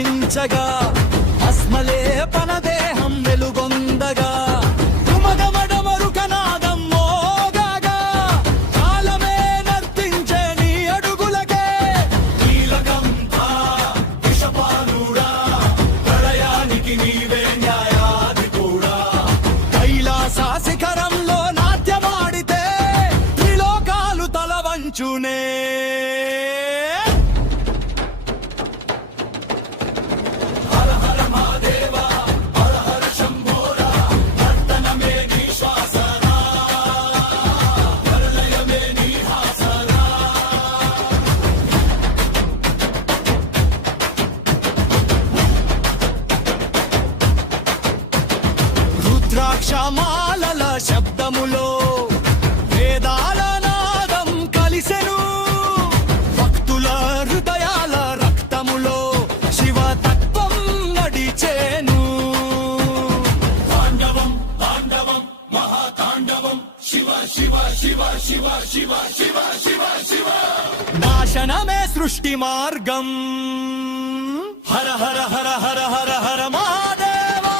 ధ్వనించగా అస్మలే పనదేహం వెలుగొందగా తుమగమడమరుకనాదం మోగగా కాలమే నర్తించే నీ అడుగులకే నీలకంఠ విషపానుడా ప్రళయానికి నీవే న్యాయాధికుడా కైలాస శిఖరంలో నాట్యమాడితే త్రిలోకాలు తల వంచునే రుద్రాక్షమాలల శబ్దములో వేదాల నాదం కలిసెను భక్తుల హృదయాల రక్తములో శివతత్వం నడిచేను తాండవం తాండవం మహాతాండవం శివ శివ శివ శివ శివ శివ శివ శివ నాశనమే సృష్టి మార్గం హర హర హర హర హర హర మహాదేవా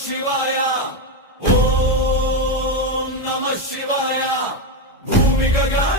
శివాయ ఓం నమః శివాయ భూమి గగన